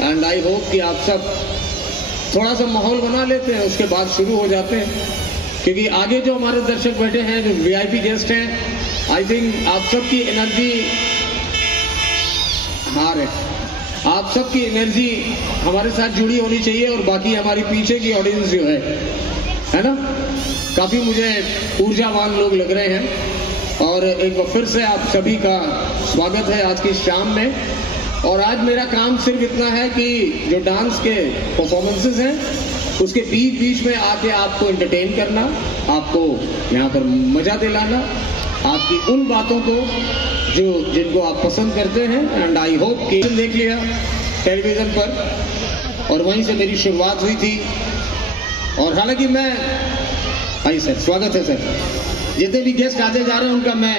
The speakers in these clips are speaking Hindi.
एंड आई होप कि आप सब थोड़ा सा माहौल बना लेते हैं, उसके बाद शुरू हो जाते हैं, क्योंकि आगे जो हमारे दर्शक बैठे हैं, जो वीआईपी गेस्ट हैं, आई थिंक आप सबकी एनर्जी आप सबकी एनर्जी हमारे साथ जुड़ी होनी चाहिए, और बाकी हमारी पीछे की ऑडियंस जो है ना, काफ़ी मुझे ऊर्जावान लोग लग रहे हैं। और एक बार फिर से आप सभी का स्वागत है आज की शाम में। और आज मेरा काम सिर्फ इतना है कि जो डांस के परफॉर्मेंसेस हैं उसके बीच बीच में आके आपको एंटरटेन करना, आपको यहाँ पर मज़ा दिलाना, आपकी उन बातों को जिनको आप पसंद करते हैं। एंड आई होप कि देख लिया टेलीविज़न पर, और वहीं से मेरी शुरुआत हुई थी। और हालांकि मैं भाई सर, स्वागत है सर, जितने भी गेस्ट आते जा रहे हैं उनका मैं,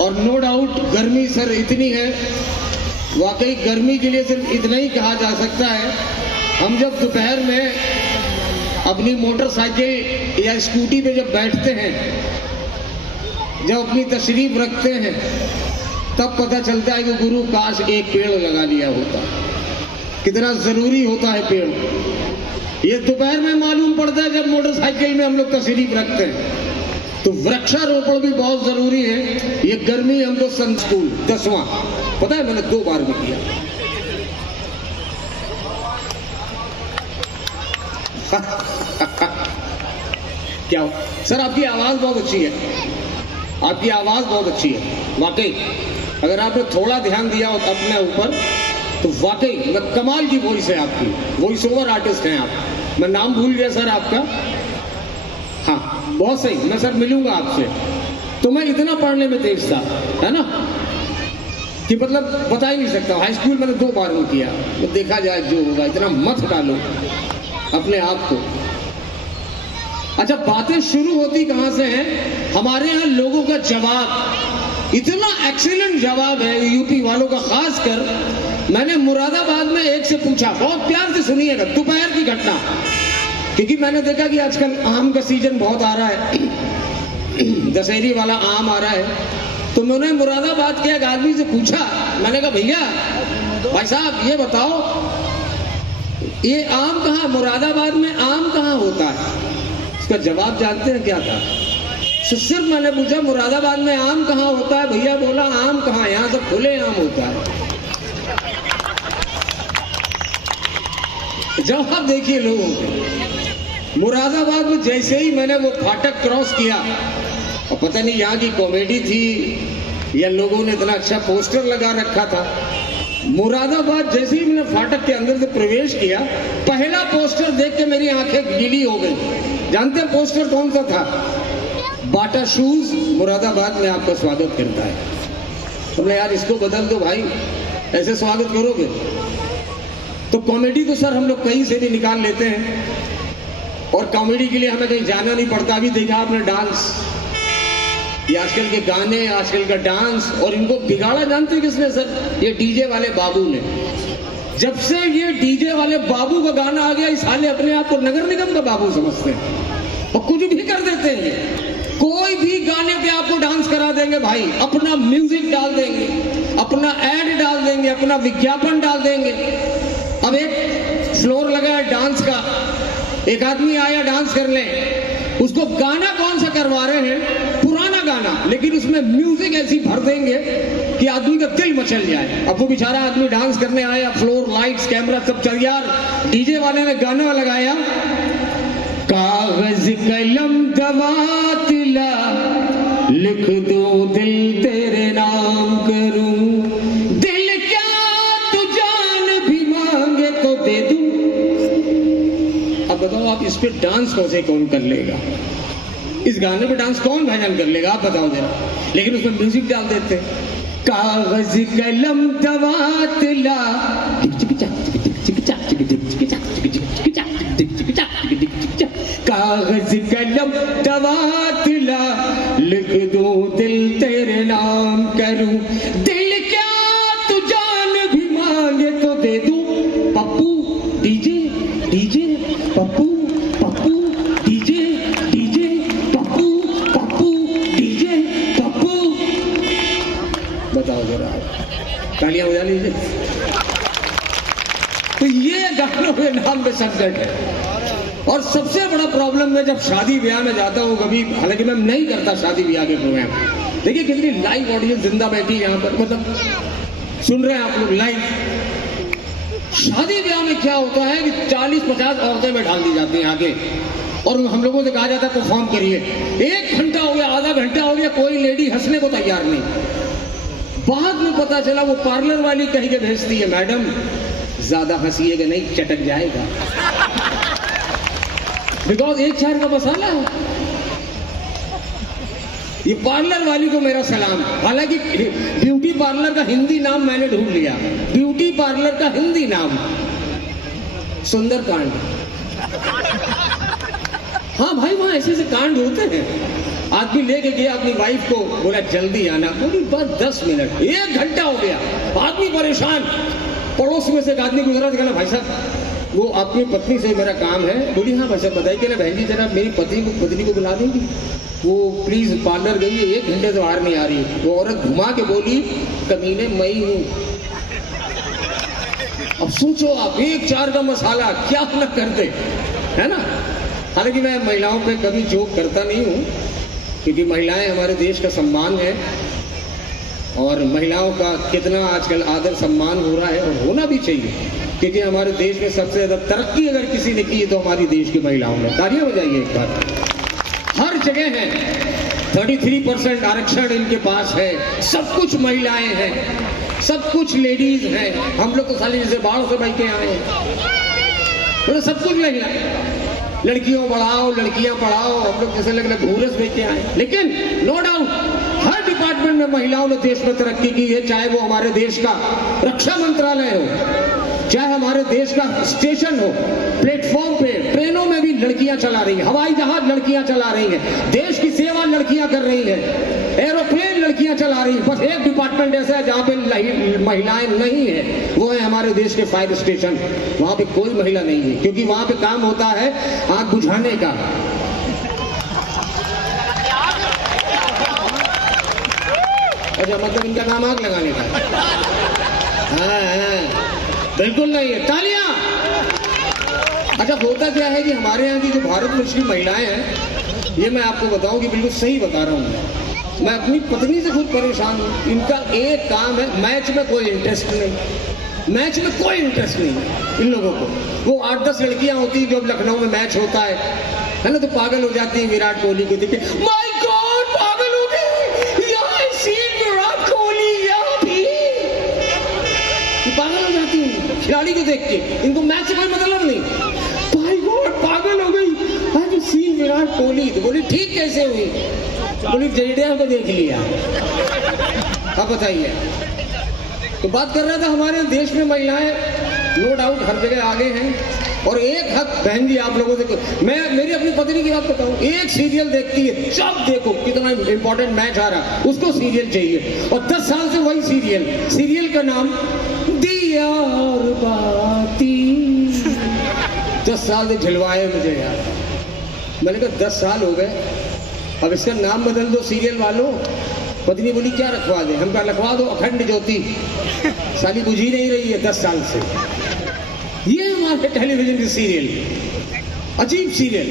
और नो डाउट गर्मी सर इतनी है, वाकई गर्मी के लिए सिर्फ इतना ही कहा जा सकता है, हम जब दोपहर में अपनी मोटरसाइकिल या स्कूटी पे जब बैठते हैं, जब अपनी तशरीफ रखते हैं, तब पता चलता है कि गुरु काश एक पेड़ लगा लिया होता, कितना जरूरी होता है पेड़। ये दोपहर में मालूम पड़ता है जब मोटरसाइकिल में हम लोग तशरीफ रखते हैं। तो वृक्षारोपण भी बहुत जरूरी है। ये गर्मी हमको संस्कूल 10वां, पता है मैंने 2 बार भी किया। क्या सर, आपकी आवाज बहुत अच्छी है, आपकी आवाज बहुत अच्छी है वाकई। अगर आपने थोड़ा ध्यान दिया हो अपने ऊपर तो वाकई में कमाल की वॉइस है आपकी, वॉइस ओवर आर्टिस्ट हैं आप। मैं नाम भूल गया सर आपका। हाँ बहुत सही, मैं सर मिलूंगा आपसे। तो मैं इतना पढ़ने में तेज था, है ना, कि मतलब बता ही नहीं सकता। हाई स्कूल मैंने 2 बार में किया। तो देखा जाए जो होगा, इतना मत डालो अपने आप को। अच्छा, बातें शुरू होती कहां से हैं? हमारे यहाँ लोगों का जवाब, इतना एक्सीलेंट जवाब है यूपी वालों का। खासकर मैंने मुरादाबाद में एक से पूछा, बहुत प्यार से सुनिएगा, दोपहर की घटना, क्योंकि मैंने देखा कि आजकल आम का सीजन बहुत आ रहा है, दशहरी वाला आम आ रहा है। तो मैंने मुरादाबाद के एक आदमी से पूछा, मैंने कहा भैया भाई साहब ये बताओ, ये आम कहाँ, मुरादाबाद में आम कहाँ होता है? उसका जवाब जानते हैं क्या था? सिर्फ मैंने पूछा मुरादाबाद में आम कहाँ होता है? भैया बोला आम कहाँ, यहाँ सब खुले आम होता है। जवाब देखिए लोगों के। मुरादाबाद में जैसे ही मैंने वो फाटक क्रॉस किया, और पता नहीं यहाँ की कॉमेडी थी या लोगों ने इतना अच्छा पोस्टर लगा रखा था, मुरादाबाद जैसे ही मैंने फाटक के अंदर से प्रवेश किया, पहला पोस्टर देख के मेरी आंखें गीली हो गई। जानते हैं पोस्टर कौन सा था? बाटा शूज मुरादाबाद में आपका स्वागत करता है। तुमने यार इसको बदल दो भाई, ऐसे स्वागत करोगे? तो कॉमेडी तो सर हम लोग कहीं से भी निकाल लेते हैं, और कॉमेडी के लिए हमें कहीं जाना नहीं पड़ता। अभी देखा आपने डांस, ये आजकल के गाने, आजकल का डांस, और इनको बिगाड़ा जानते हैं किसने सर? ये डीजे वाले बाबू ने। जब से ये डीजे वाले बाबू का गाना आ गया, इस साले अपने आप को नगर निगम का बाबू समझते हैं और कुछ भी कर देते हैं। कोई भी गाने पे आपको डांस करा देंगे भाई, अपना म्यूजिक डाल देंगे, अपना एड डाल देंगे, अपना विज्ञापन डाल देंगे। अब एक फ्लोर लगा है डांस का, एक आदमी आया डांस करने, उसको गाना कौन सा करवा रहे हैं? पुराना गाना, लेकिन उसमें म्यूजिक ऐसी भर देंगे कि आदमी का दिल मचल जाए। अब वो बेचारा आदमी डांस करने आया, फ्लोर, लाइट्स, कैमरा सब चल, यार डीजे वाले ने गाना लगाया, कागज कलम दवात ला, लिख दो दिल तेरे नाम करूं, दिल क्या तू जान भी मांगे तो दे दूं। अब बताओ आप इस पे डांस कौन कर लेगा? इस गाने पे डांस कौन भजन कर लेगा? आप बताओ जरा। लेकिन उसमें म्यूजिक डाल देते, कागज कलम दवात ला, कागज कलम दवात ला, लिख दो दिल तेरे नाम करूं, दिल क्या तू जान भी मांगे तो दे दूं। Pappu DJ DJ, Pappu Pappu DJ DJ, Pappu Pappu DJ Pappu. बताओ जरा, तालियां बजा लीजिए। तो ये गानों के नाम पे सब्जेक्ट है। और सबसे बड़ा प्रॉब्लम मैं जब शादी ब्याह में जाता हूँ कभी, हालांकि मैं नहीं करता शादी ब्याह के प्रोग्राम, देखिए कितनी लाइव ऑडियंस जिंदा बैठी है यहाँ पर, मतलब सुन रहे हैं आप लोग लाइव। शादी ब्याह में क्या होता है कि 40-50 औरतें बैठा दी जाती हैं आगे, और हम लोगों से कहा जाता है परफॉर्म करिए। 1 घंटा हो गया, आधा घंटा हो गया, कोई लेडी हंसने को तैयार नहीं। बाद में पता चला वो पार्लर वाली कहीं के भेजती है, मैडम ज्यादा हंसीएगा नहीं, चटक जाएगा। बिकॉज 1 चार का मसाला है। ये पार्लर वाली को मेरा सलाम। हालांकि ब्यूटी पार्लर का हिंदी नाम मैंने ढूंढ लिया, ब्यूटी पार्लर का हिंदी नाम सुंदरकांड। हाँ भाई, वहां ऐसे ऐसे कांड होते हैं। आदमी लेके गया अपनी वाइफ को, बोला जल्दी आना, बोली बस 10 मिनट। 1 घंटा हो गया, आदमी परेशान। पड़ोस में से एक आदमी गुजरा, कहना भाई साहब वो अपनी पत्नी से मेरा काम है। बोली हाँ भाई साहब बताइए। कहना बहन जी जरा मेरी पत्नी को बुला देंगी, वो प्लीज पार्लर गई है, 1 घंटे से बाहर नहीं आ रही। वो औरत घुमा के बोली कमीने मैं ही हूं। अब सोचो आप, 1 चार का मसाला क्या न करते, है ना। हालांकि मैं महिलाओं पे कभी जोक करता नहीं हूं, क्योंकि महिलाएं हमारे देश का सम्मान है, और महिलाओं का कितना आजकल आदर सम्मान हो रहा है, और होना भी चाहिए, क्योंकि हमारे देश में सबसे ज्यादा तरक्की अगर किसी ने की है तो हमारी देश की महिलाओं ने। तालियां बजाइए एक बार। हर जगह है, 33% आरक्षण इनके पास है, सब कुछ महिलाएं हैं, सब कुछ लेडीज हैं। हम लोग तो साली जैसे बाढ़ से बह के आए हैं, तो सब कुछ महिला। लड़कियों बढ़ाओ, लड़कियां पढ़ाओ, हम लोग जैसे लग रहा घूरस बह के आए। लेकिन नो डाउट हर डिपार्टमेंट में महिलाओं ने देश में तरक्की की है, चाहे वो हमारे देश का रक्षा मंत्रालय हो, चाहे हमारे देश का स्टेशन हो, प्लेटफॉर्म पे ट्रेनों में भी लड़कियां चला रही हैं, हवाई जहाज लड़कियां चला रही हैं, देश की सेवा लड़कियां कर रही हैं, एरोप्लेन लड़कियां चला रही हैं। बस एक डिपार्टमेंट ऐसा है जहां पे महिलाएं नहीं है, वो है हमारे देश के फायर स्टेशन। वहां पे कोई महिला नहीं है, क्योंकि वहां पे काम होता है आग बुझाने का। अच्छा, मतलब इनका काम आग लगाने का? हाँ, बिल्कुल नहीं है। तालियां। अच्छा, होता क्या है कि हमारे यहाँ की जो भारतवर्ष की महिलाएं हैं, ये मैं आपको बताऊं कि बिल्कुल सही बता रहा हूँ, मैं अपनी पत्नी से खुद परेशान हूँ। इनका एक काम है, मैच में कोई इंटरेस्ट नहीं, मैच में कोई इंटरेस्ट नहीं इन लोगों को। वो 8-10 लड़कियां होती हैं, जब लखनऊ में मैच होता है ना, तो पागल हो जाती है विराट कोहली को देख के। माय गॉड, पागल हो गई, यहाँ सीन विराट कोहली, यहाँ भी पागल हो जाती है खिलाड़ी को देख के। इनको मैच से कोई मतलब नहीं। भाई गॉड, पागल हो गई, आई सीन विराट कोहली। तो बोली ठीक कैसे हुई? बोली जडेजा को देख लिया। अब बताइए। तो बात कर रहा था, हमारे देश में महिलाएं नो डाउट हर जगह आगे हैं, और एक हक बहन जी आप लोगों से, मैं मेरी अपनी पत्नी की बात बताऊं, एक सीरियल देखती है, जब देखो कितना इंपॉर्टेंट मैच आ रहा, उसको सीरियल चाहिए, और 10 साल से वही सीरियल का नाम दिया और बाती। 10 साल से झिलवाए मुझे यार। मैंने कहा 10 साल हो गए, अब इसका नाम बदल दो सीरियल वालों। पत्नी बोली क्या रखवा दे? हम कहा रखवा दो अखंड ज्योति, साली बुझी नहीं रही है 10 साल से। ये हमारे टेलीविजन की सीरियल, अजीब सीरियल।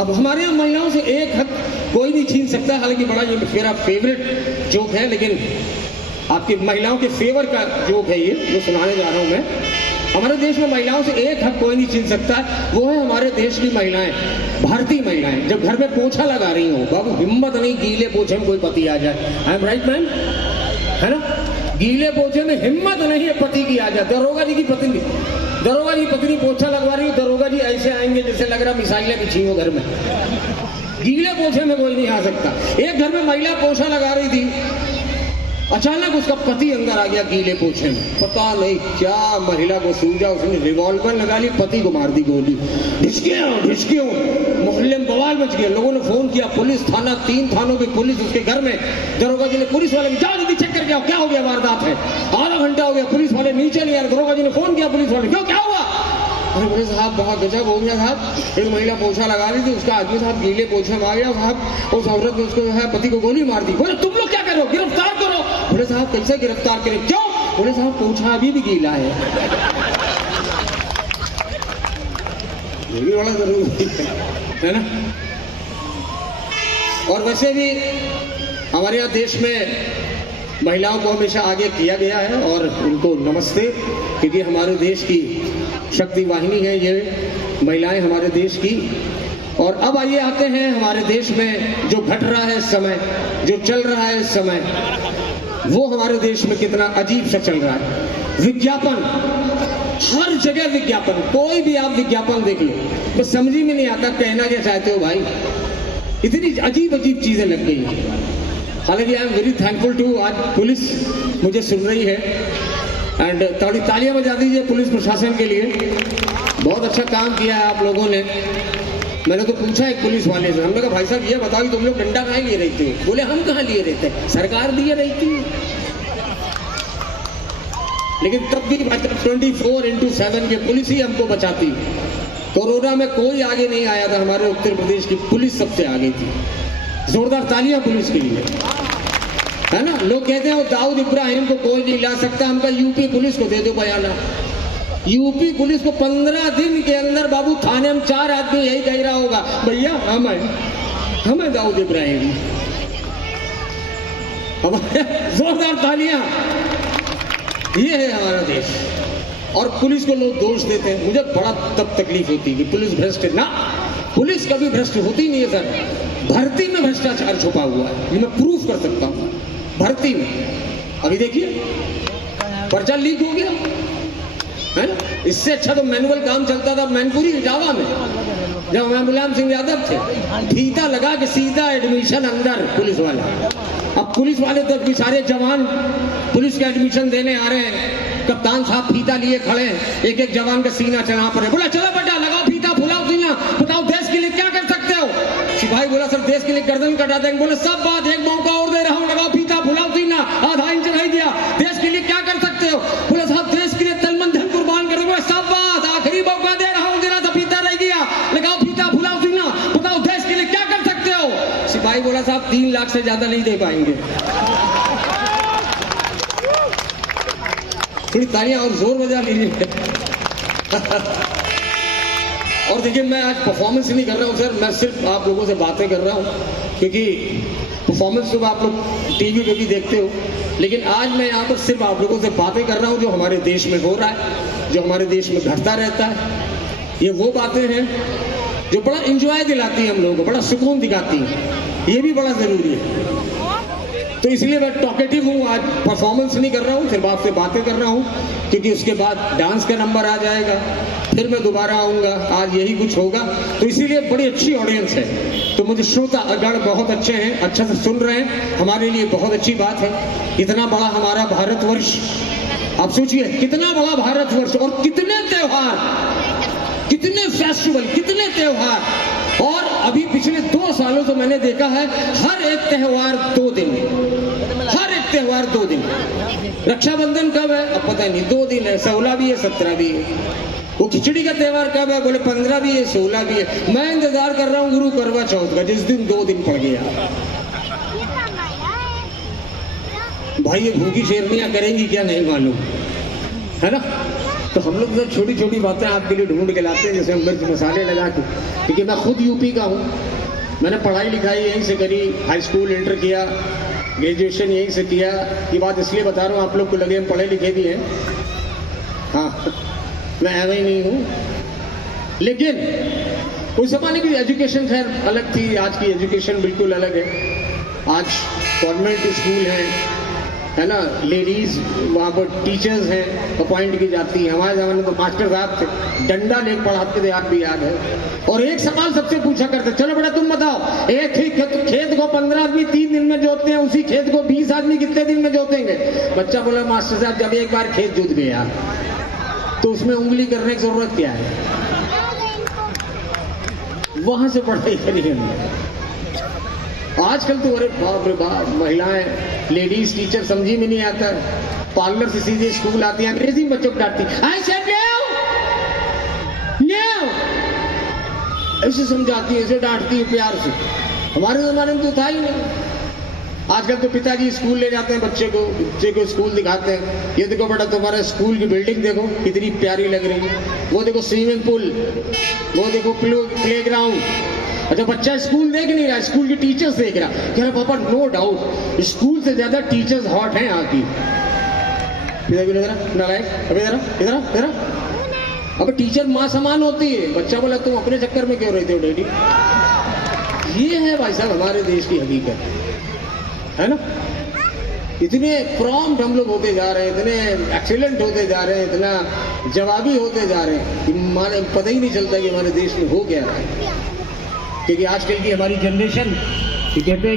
अब हमारे यहाँ महिलाओं से एक हक कोई नहीं छीन सकता। हालांकि बड़ा ये मेरा फेवरेट जोक है, लेकिन आपकी महिलाओं के फेवर का जोक है ये जो सुनाने जा रहा हूं मैं। हमारे देश में महिलाओं से एक हक कोई नहीं छीन सकता, वो है हमारे देश की महिलाएं, भारतीय महिलाएं। जब घर में पोछा लगा रही हो, बाबू हिम्मत नहीं गीले पोछे में कोई पति आ जाए। आई एम राइट मैम, है ना? गीले पोछे में हिम्मत नहीं है पति की आ जाए। दरोगा जी की पत्नी पोछा लगवा रही हो, दरोगा जी ऐसे आएंगे जैसे लग रहा मिसाइलें बिछी हो घर में। गीले पोछे में कोई नहीं आ सकता। एक घर में महिला पोछा लगा रही थी, अचानक उसका पति अंदर आ गया गीले पोछे में। पता नहीं क्या महिला को सूझा, उसने रिवॉल्वर लगा ली, पति को मार दी गोली। ढिसके मोहल्ले में बवाल मच गया। लोगों ने फोन किया, पुलिस थाना, 3 थानों की पुलिस उसके घर में। दरोगा जी ने पुलिस वाले जाओ जल्दी चेक करके आओ क्या हो गया, वारदात है। आधा घंटा हो गया, पुलिस वाले नीचे नहीं आ रहे। दरोगा जी ने फोन किया पुलिस वाले, क्यों क्या हुआ? अरे बोले साहब बहुत गजब हो गया साहब, एक महिला पोछा लगा रही थी, उसका आदमी साहब गीले पोछे में आ गया साहब, उस औरत ने उसको जो है पति को गोली मार दी। बोले तुम लोग क्या करो, गिरफ्तार करो। बोले साहब कैसे गिरफ्तार करें? क्यों? बोले साहब पोछा अभी भी गीला है। ये भी बड़ा जरूरी है ना। और वैसे भी हमारे यहाँ देश में महिलाओं को हमेशा आगे किया गया है और उनको नमस्ते, क्योंकि हमारे देश की शक्ति वाहिनी है ये महिलाएं हमारे देश की। और अब आइए आते हैं हमारे देश में जो घट रहा है इस समय, जो चल रहा है इस समय, वो हमारे देश में कितना अजीब सा चल रहा है। विज्ञापन, हर जगह विज्ञापन, कोई भी आप विज्ञापन देख लो, बस समझ ही में नहीं आता कहना क्या चाहते हो भाई। इतनी अजीब अजीब चीजें लग गई हैं। हालांकि I am very thankful to, आज पुलिस मुझे सुन रही है एंड थोड़ी तालियां बजा दीजिए पुलिस प्रशासन के लिए। बहुत अच्छा काम किया है आप लोगों ने। मैंने तो पूछा एक पुलिस वाले से, हमने कहा भाई साहब ये बताओ तुम लोग डंडा कहाँ लिए रहते हो? बोले हम कहाँ लिए रहते हैं, सरकार दिए रहती है। लेकिन तब भी 24/7 की पुलिस ही हमको बचाती। कोरोना में कोई आगे नहीं आया था, हमारे उत्तर प्रदेश की पुलिस सबसे आगे थी। जोरदार तालियां पुलिस के लिए, है ना। लोग कहते हैं वो दाऊद इब्राहिम को कोई नहीं ला सकता, हमका यूपी पुलिस को दे दो बयाना। यूपी पुलिस को 15 दिन के अंदर बाबू थाने में 4 आदमी यही कह रहा होगा भैया हम है दाऊद इब्राहिम। जोरदार तालियां, ये है हमारा देश। और पुलिस को लोग दोष देते हैं, मुझे बड़ा तब तकलीफ होती है कि पुलिस भ्रष्ट है। ना, पुलिस कभी भ्रष्ट होती नहीं है सर। भर्ती में भ्रष्टाचार छुपा हुआ है, ये मैं प्रूफ कर सकता हूं। भर्ती में अभी देखिए पर्चा लीक हो गया है ना। इससे अच्छा तो मैनुअल काम चलता था मैनपुरी जावा में, जब हमें मुलायम सिंह यादव थे, फीता लगा के सीधा एडमिशन अंदर पुलिस वाला। अब पुलिस वाले तो बेचारे जवान पुलिस के एडमिशन देने आ रहे हैं, कप्तान साहब फीता लिए खड़े हैं, एक एक जवान का सीना चढ़ा पड़े। बोला चलो बेटा लगाओ फीता, फुलाओ सीना, बताओ देश के लिए क्या कर सकते हो। सिपाही बोला सर देश के लिए गर्दन कटा देंगे। बोले सब बात, एक मौका और दे रहा हूँ, लगाओ फीता, फुलाओ सीना, आधा इंच रह गया, देश के लिए क्या कर सकते हो। बोले साहब देश के लिए तन मन धन कुर्बान कर दो। सब बात, आखिरी मौका दे रहा हूँ, जरा सा फीता रह गया, लगाओ फीता, फुलाओ सीना, बताओ देश के लिए क्या कर सकते हो। सिपाही बोला साहब 3 लाख से ज्यादा नहीं दे पाएंगे। थोड़ी तालियां और जोर बजा लीजिए। और देखिए मैं आज परफॉर्मेंस नहीं कर रहा हूँ सर, मैं सिर्फ आप लोगों से बातें कर रहा हूँ, क्योंकि परफॉर्मेंस तो आप लोग टीवी पे भी देखते हो, लेकिन आज मैं यहाँ पर सिर्फ आप लोगों से बातें कर रहा हूँ जो हमारे देश में हो रहा है, जो हमारे देश में घटता रहता है। ये वो बातें हैं जो बड़ा इंजॉय दिलाती है हम लोगों को, बड़ा सुकून दिखाती है, ये भी बड़ा जरूरी है। तो इसलिए मैं टॉकेटिव हूँ, आज परफॉर्मेंस नहीं कर रहा हूँ, सिर्फ आपसे बातें कर रहा हूँ, क्योंकि उसके बाद डांस का नंबर आ जाएगा, फिर मैं दोबारा आऊँगा, आज यही कुछ होगा। तो इसीलिए बड़ी अच्छी ऑडियंस है, तो मुझे श्रोतागण बहुत अच्छे हैं, अच्छा से सुन रहे हैं, हमारे लिए बहुत अच्छी बात है। इतना बड़ा हमारा भारतवर्ष, आप सोचिए कितना बड़ा भारतवर्ष, और कितने त्योहार, कितने फेस्टिवल, कितने त्योहार। और अभी पिछले 2 सालों से मैंने देखा है हर एक त्योहार 2 दिन, हर एक त्योहार 2 दिन। रक्षाबंधन कब है अब पता नहीं, 2 दिन है, 16 भी है 17 भी है। वो खिचड़ी का त्योहार कब है, बोले 15 भी है 16 भी है। मैं इंतजार कर रहा हूँ गुरु करवा चौथ का, जिस दिन 2 दिन पड़ गया। भाई ये भूखी शेरनियां करेंगी क्या नहीं मालूम, है ना। तो हम लोग तो छोटी छोटी बातें आपके लिए ढूंढ के लाते हैं, जैसे मिर्च मसाले लगा के, क्योंकि मैं खुद यूपी का हूँ, मैंने पढ़ाई लिखाई यहीं से करी, हाई स्कूल इंटर किया, ग्रेजुएशन यहीं से किया। ये बात इसलिए बता रहा हूँ आप लोग को लगे हम पढ़े लिखे भी हैं, हाँ मैं ऐसा ही नहीं हूँ। लेकिन उस जमाने की एजुकेशन खैर अलग थी, आज की एजुकेशन बिल्कुल अलग है। आज कॉन्वेंट स्कूल है ना, लेडीज वहाँ पर टीचर्स हैं, अपॉइंट की जाती है। हमारे ज़माने तो मास्टर साहब थे, डंडा लेकर पढ़ाते थे, आप भी याद है। और एक सवाल सबसे पूछा करते, चलो बेटा तुम बताओ, एक ही खेत को 15 आदमी 3 दिन में जोतते हैं, उसी खेत को 20 आदमी कितने दिन में जोतेंगे। बच्चा बोला मास्टर साहब जब एक बार खेत जोत गया तो उसमें उंगली करने की जरूरत क्या है। वहां से पढ़ाई करी हमने। आजकल तो अरे बाप रे बाप, महिलाएं लेडीज टीचर समझी में नहीं आता, पार्लर से सीधे स्कूल आती है, अंग्रेजी में बच्चों को डांटती, आई सेड नो, ऐसे समझाती है, ऐसे डांटती है प्यार से। हमारे जमाने में तो था ही नहीं। आजकल तो पिताजी स्कूल ले जाते हैं बच्चे को स्कूल दिखाते हैं, ये देखो बेटा तुम्हारे स्कूल की बिल्डिंग देखो कितनी प्यारी लग रही है, वो देखो स्विमिंग पूल, वो देखो प्ले ग्राउंड। अच्छा बच्चा स्कूल देख नहीं रहा, स्कूल के टीचर्स देख रहा, कह रहा पापा नो डाउट स्कूल से ज्यादा टीचर्स हॉट हैं यहाँ की। इधर अब टीचर माँ समान होती है। बच्चा बोला तुम अपने चक्कर में क्यों रहते हो डैडी। ये है भाई साहब हमारे देश की हकीकत, है ना। इतने प्रॉम्प्ट हम लोग होते जा रहे हैं, इतने एक्सीलेंट होते जा रहे हैं, इतना जवाबी होते जा रहे हैं कि हमारे पता ही नहीं चलता कि हमारे देश में हो क्या रहा है। क्योंकि आजकल की हमारी जनरेशन कहते हैं